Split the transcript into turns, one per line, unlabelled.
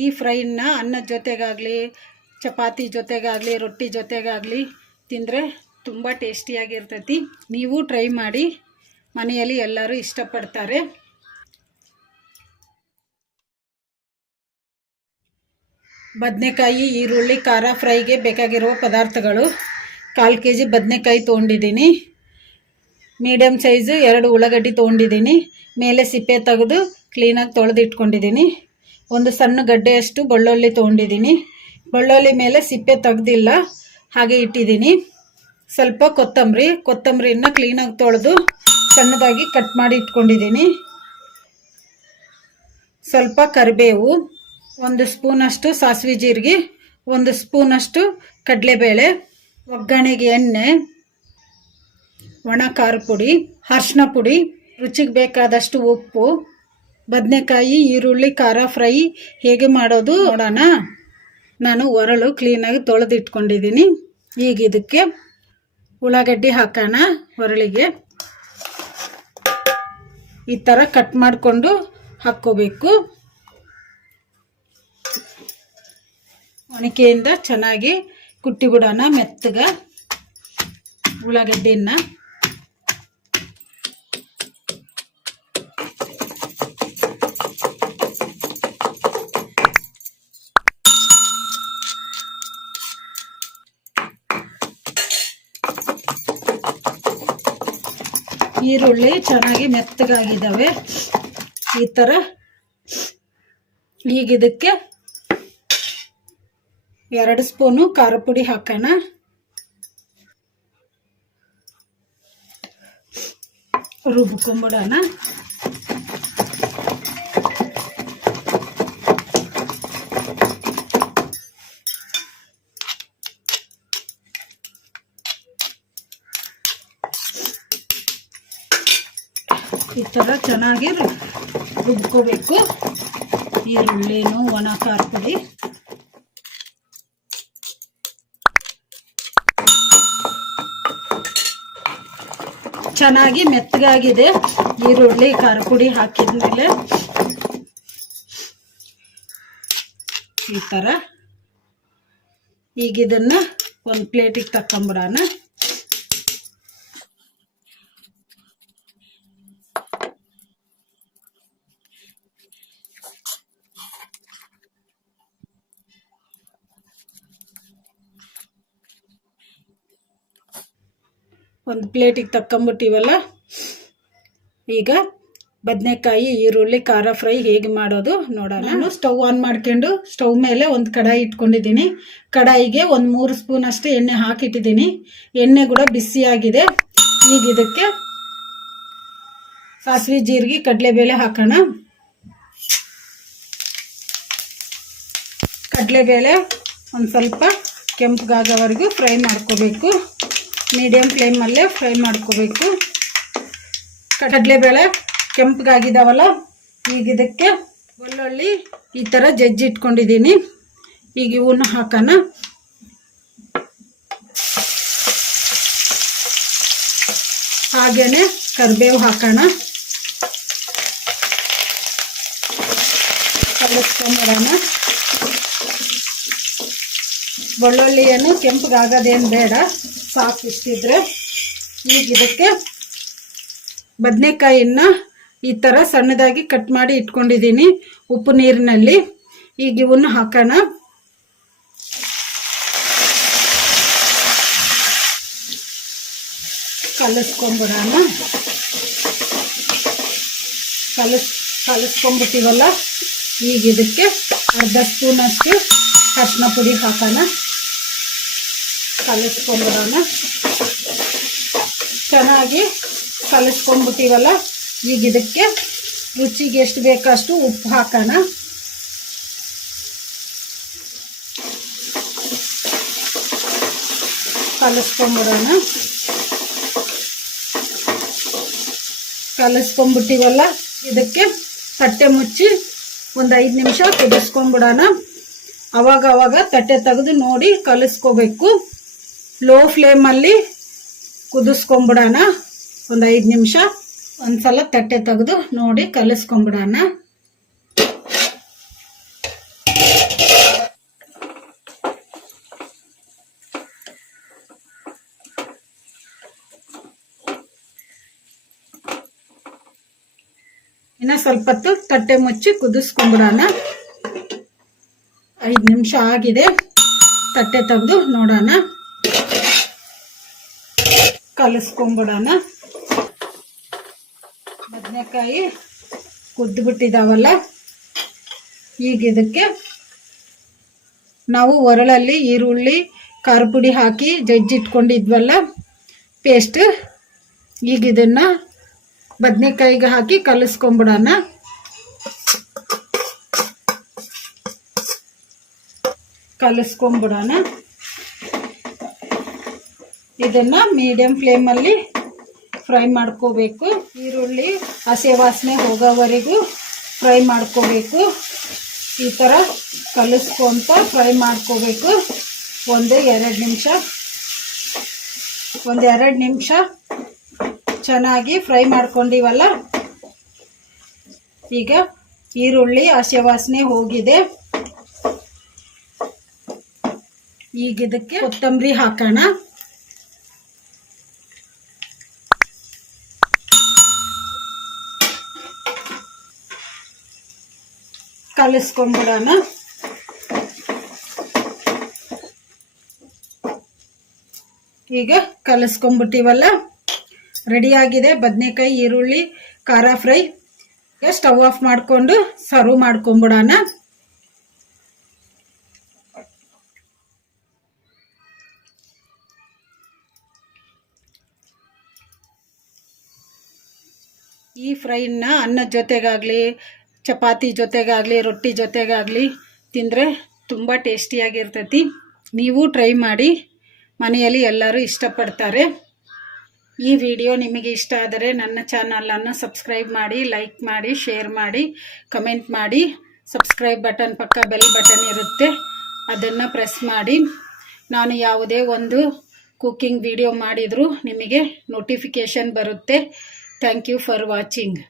ಈ ಫ್ರೈನ ಅನ್ನದ ಜೊತೆಗಾಗಲಿ ಚಪಾತಿ ಜೊತೆಗಾಗಲಿ ರೊಟ್ಟಿ ಜೊತೆಗಾಗಲಿ ತಿಂದರೆ ತುಂಬ ಟೇಸ್ಟಿಯಾಗಿರ್ತೈತಿ ನೀವು ಟ್ರೈ ಮಾಡಿ ಮನೆಯಲ್ಲಿ ಎಲ್ಲರೂ ಇಷ್ಟಪಡ್ತಾರೆ ಬದನೆಕಾಯಿ ಈರುಳ್ಳಿ ಖಾರ ಫ್ರೈಗೆ ಬೇಕಾಗಿರುವ ಪದಾರ್ಥಗಳು ಕಾಲು ಕೆ ಜಿ ಬದನೆಕಾಯಿ ತೊಗೊಂಡಿದ್ದೀನಿ ಮೀಡಿಯಮ್ ಸೈಜು ಎರಡು ಉಳ್ಳಾಗಡ್ಡಿ ತೊಗೊಂಡಿದ್ದೀನಿ ಮೇಲೆ ಸಿಪ್ಪೆ ತೆಗೆದು ಕ್ಲೀನಾಗಿ ತೊಳೆದು ಇಟ್ಕೊಂಡಿದ್ದೀನಿ ಒಂದು ಸಣ್ಣ ಗಡ್ಡೆಯಷ್ಟು ಬೆಳ್ಳುಳ್ಳಿ ತೊಗೊಂಡಿದ್ದೀನಿ ಬೆಳ್ಳುಳ್ಳಿ ಮೇಲೆ ಸಿಪ್ಪೆ ತೆಗೆದಿಲ್ಲ ಹಾಗೆ ಇಟ್ಟಿದ್ದೀನಿ ಸ್ವಲ್ಪ ಕೊತ್ತಂಬರಿ ಕೊತ್ತಂಬರಿನ ಕ್ಲೀನಾಗಿ ತೊಳೆದು ಸಣ್ಣದಾಗಿ ಕಟ್ ಮಾಡಿ ಇಟ್ಕೊಂಡಿದ್ದೀನಿ ಸ್ವಲ್ಪ ಕರಿಬೇವು ಒಂದು ಸ್ಪೂನಷ್ಟು ಸಾಸಿವೆ ಜೀರಿಗೆ ಒಂದು ಸ್ಪೂನಷ್ಟು ಕಡಲೆಬೇಳೆ ಒಗ್ಗರಣೆಗೆ ಎಣ್ಣೆ ಒಣ ಖಾರ ಪುಡಿ ಅರ್ಶಿನ ಪುಡಿ ರುಚಿಗೆ ಬೇಕಾದಷ್ಟು ಉಪ್ಪು ಬದನೆಕಾಯಿ ಈರುಳ್ಳಿ ಖಾರ ಫ್ರೈ ಹೇಗೆ ಮಾಡೋದು ನೋಡೋಣ ನಾನು ಒರಳು ಕ್ಲೀನಾಗಿ ತೊಳೆದಿಟ್ಕೊಂಡಿದ್ದೀನಿ ಈಗ ಇದಕ್ಕೆ ಉಳ್ಳಾಗಡ್ಡಿ ಹಾಕೋಣ ಒರಳಿಗೆ ಈ ಥರ ಕಟ್ ಮಾಡಿಕೊಂಡು ಹಾಕ್ಕೋಬೇಕು ಒಣಕೆಯಿಂದ ಚೆನ್ನಾಗಿ ಕುಟ್ಟಿ ಮೆತ್ತಗ ಮೆತ್ತಗ ಈರುಳ್ಳಿ ಚೆನ್ನಾಗಿ ಮೆತ್ತಗಾಗಿದ್ದಾವೆ ಈ ಥರ ಈಗ ಇದಕ್ಕೆ ಎರಡು ಸ್ಪೂನು ಖಾರ ಪುಡಿ ಹಾಕೋಣ ರುಬ್ಕೊಂಬಿಡೋಣ ಈ ಥರ ಚೆನ್ನಾಗಿ ರುಬ್ಕೋಬೇಕು ಈರುಳ್ಳಿನೂ ಒಣ ಖಾರ ಪುಡಿ ಚೆನ್ನಾಗಿ ಮೆತ್ತಗಾಗಿದೆ ಈರುಳ್ಳಿ ಖಾರ ಪುಡಿ ಹಾಕಿದ್ಮೇಲೆ ಈ ತರ ಈಗ ಇದನ್ನು ಒಂದು ಪ್ಲೇಟಿಗೆ ತಕ್ಕೊಂಬಿಡೋಣ ಒಂದು ಪ್ಲೇಟಿಗೆ ತಕ್ಕೊಂಬಿಟ್ಟಿವಲ್ಲ ಈಗ ಬದನೆಕಾಯಿ ಈರುಳ್ಳಿ ಖಾರ ಫ್ರೈ ಹೇಗೆ ಮಾಡೋದು ನೋಡೋಣ ನಾನು ಸ್ಟವ್ ಆನ್ ಮಾಡ್ಕೊಂಡು ಸ್ಟವ್ ಮೇಲೆ ಒಂದು ಕಡಾಯಿ ಇಟ್ಕೊಂಡಿದ್ದೀನಿ ಕಡಾಯಿಗೆ ಒಂದು ಮೂರು ಸ್ಪೂನ್ ಅಷ್ಟು ಎಣ್ಣೆ ಹಾಕಿಟ್ಟಿದ್ದೀನಿ ಎಣ್ಣೆ ಕೂಡ ಬಿಸಿಯಾಗಿದೆ ಈಗ ಇದಕ್ಕೆ ಸಾಸಿವೆ ಜೀರಿಗೆ ಕಡಲೆಬೇಳೆ ಹಾಕೋಣ ಕಡಲೆಬೇಳೆ ಒಂದು ಸ್ವಲ್ಪ ಕೆಂಪಗಾಗೋವರೆಗೂ ಫ್ರೈ ಮಾಡ್ಕೋಬೇಕು ಮೀಡಿಯಮ್ ಫ್ಲೇಮಲ್ಲೇ ಫ್ರೈ ಮಾಡ್ಕೋಬೇಕು ಬೇಳೆ ಕೆಂಪಗಾಗಿದ್ದಾವಲ್ಲ ಈಗ ಇದಕ್ಕೆ ಒಳ್ಳೊಳ್ಳಿ ಈ ಥರ ಜಜ್ಜಿ ಇಟ್ಕೊಂಡಿದ್ದೀನಿ ಈಗ ಇವನ್ನ ಹಾಕೋಣ ಹಾಗೇನೆ ಕರಿಬೇವು ಹಾಕೋಣ ಕಲಿಸ್ಕೊಂಬಿಡೋಣ ಬೆಳ್ಳುಳ್ಳಿಯನ್ನು ಕೆಂಪಗಾಗೋದೇನು ಬೇಡ ಸಾಸ್ ಇಷ್ಟಿದ್ರೆ ಈಗ ಇದಕ್ಕೆ ಬದನೆಕಾಯಿಯನ್ನ ಈ ಥರ ಸಣ್ಣದಾಗಿ ಕಟ್ ಮಾಡಿ ಇಟ್ಕೊಂಡಿದ್ದೀನಿ ಉಪ್ಪು ನೀರಿನಲ್ಲಿ ಈಗ ಇವನ್ನು ಹಾಕೋಣ ಕಲಸ್ಕೊಂಬಿಡೋಣ ಕಲಸ್ ಕಲಸ್ಕೊಂಡ್ಬಿಟ್ಟಿವಲ್ಲ ಈಗ ಇದಕ್ಕೆ ಅರ್ಧ ಸ್ಪೂನಷ್ಟು ಅರಿಶಿನ ಪುಡಿ ಹಾಕೋಣ ಕಲಿಸ್ಕೊಂಡ್ಬಿಡೋಣ ಚೆನ್ನಾಗಿ ಕಲಿಸ್ಕೊಂಡ್ಬಿಟ್ಟಿವಲ್ಲ ಈಗ ಇದಕ್ಕೆ ರುಚಿಗೆ ಎಷ್ಟು ಬೇಕಷ್ಟು ಉಪ್ಪು ಹಾಕೋಣ ಕಲಿಸ್ಕೊಂಬಿಡೋಣ ಕಲಿಸ್ಕೊಂಬಿಟ್ಟಿವಲ್ಲ ಇದಕ್ಕೆ ತಟ್ಟೆ ಮುಚ್ಚಿ ಒಂದು ಐದು ನಿಮಿಷ ಕುದಿಸ್ಕೊಂಬಿಡೋಣ ಅವಾಗವಾಗ ತಟ್ಟೆ ತೆಗೆದು ನೋಡಿ ಕಲಿಸ್ಕೋಬೇಕು ಲೋ ಫ್ಲೇಮಲ್ಲಿ ಕುದಿಸ್ಕೊಂಬಿಡೋಣ ಒಂದು ಐದು ನಿಮಿಷ ಒಂದ್ಸಲ ತಟ್ಟೆ ತೆಗೆದು ನೋಡಿ ಕಲಿಸ್ಕೊಂಬಿಡೋಣ ಇನ್ನು ಸ್ವಲ್ಪ ಹೊತ್ತು ತಟ್ಟೆ ಮುಚ್ಚಿ ಕುದಿಸ್ಕೊಂಬಿಡೋಣ ಐದು ನಿಮಿಷ ಆಗಿದೆ ತಟ್ಟೆ ತೆಗೆದು ನೋಡೋಣ ಕಲಿಸ್ಕೊಂಬಿಡೋಣ ಬದನೆಕಾಯಿ ಕುದ್ದುಬಿಟ್ಟಿದ್ದಾವಲ್ಲ ಈಗ ಇದಕ್ಕೆ ನಾವು ಒರಳಲ್ಲಿ ಈರುಳ್ಳಿ ಖಾರ ಪುಡಿ ಹಾಕಿ ಜಜ್ಜಿಟ್ಕೊಂಡಿದ್ವಲ್ಲ ಪೇಸ್ಟ್ ಈಗ ಇದನ್ನು ಬದನೆಕಾಯಿಗೆ ಹಾಕಿ ಕಲಿಸ್ಕೊಂಬಿಡೋಣ ಕಲಿಸ್ಕೊಂಬಿಡೋಣ ಇದನ್ನು ಮೀಡಿಯಂ ಫ್ಲೇಮಲ್ಲಿ ಫ್ರೈ ಮಾಡ್ಕೋಬೇಕು ಈರುಳ್ಳಿ ಹಸಿ ವಾಸನೆ ಹೋಗೋವರೆಗೂ ಫ್ರೈ ಮಾಡ್ಕೋಬೇಕು ಈ ಥರ ಕಲಿಸ್ಕೊಂತ ಫ್ರೈ ಮಾಡ್ಕೋಬೇಕು ಒಂದು ಎರಡು ನಿಮಿಷ ಒಂದು ಎರಡು ನಿಮಿಷ ಚೆನ್ನಾಗಿ ಫ್ರೈ ಮಾಡ್ಕೊಂಡಿವಲ್ಲ ಈಗ ಈರುಳ್ಳಿ ಹಸಿ ವಾಸನೆ ಹೋಗಿದೆ ಈಗ ಇದಕ್ಕೆ ಕೊತ್ತಂಬರಿ ಹಾಕೋಣ ಕಲಿಸ್ಕೊಂಡ್ಬಿಡೋಣ ಈಗ ಕಲಿಸ್ಕೊಂಡ್ಬಿಟ್ಟಿವಲ್ಲ ಆಗಿದೆ ಬದನೆಕಾಯಿ ಈರುಳ್ಳಿ ಖಾರ ಫ್ರೈ ಸ್ಟವ್ ಆಫ್ ಮಾಡಿಕೊಂಡು ಸರ್ವ್ ಮಾಡ್ಕೊಂಬಿಡೋಣ ಈ ಫ್ರೈನ ಅನ್ನದ ಜೊತೆಗಾಗ್ಲಿ ಚಪಾತಿ ಜೊತೆಗಾಗಲಿ ರೊಟ್ಟಿ ಜೊತೆಗಾಗಲಿ ತಿಂದರೆ ತುಂಬ ಟೇಸ್ಟಿಯಾಗಿರ್ತೈತಿ ನೀವು ಟ್ರೈ ಮಾಡಿ ಮನೆಯಲ್ಲಿ ಎಲ್ಲರೂ ಇಷ್ಟಪಡ್ತಾರೆ ಈ ವಿಡಿಯೋ ನಿಮಗೆ ಇಷ್ಟ ಆದರೆ ನನ್ನ ಚಾನಲನ್ನು ಸಬ್ಸ್ಕ್ರೈಬ್ ಮಾಡಿ ಲೈಕ್ ಮಾಡಿ ಶೇರ್ ಮಾಡಿ ಕಮೆಂಟ್ ಮಾಡಿ ಸಬ್ಸ್ಕ್ರೈಬ್ ಬಟನ್ ಪಕ್ಕ ಬೆಲ್ ಬಟನ್ ಇರುತ್ತೆ ಅದನ್ನು ಪ್ರೆಸ್ ಮಾಡಿ ನಾನು ಯಾವುದೇ ಒಂದು ಕುಕ್ಕಿಂಗ್ ವಿಡಿಯೋ ಮಾಡಿದರೂ ನಿಮಗೆ ನೋಟಿಫಿಕೇಷನ್ ಬರುತ್ತೆ ಥ್ಯಾಂಕ್ ಯು ಫಾರ್ ವಾಚಿಂಗ್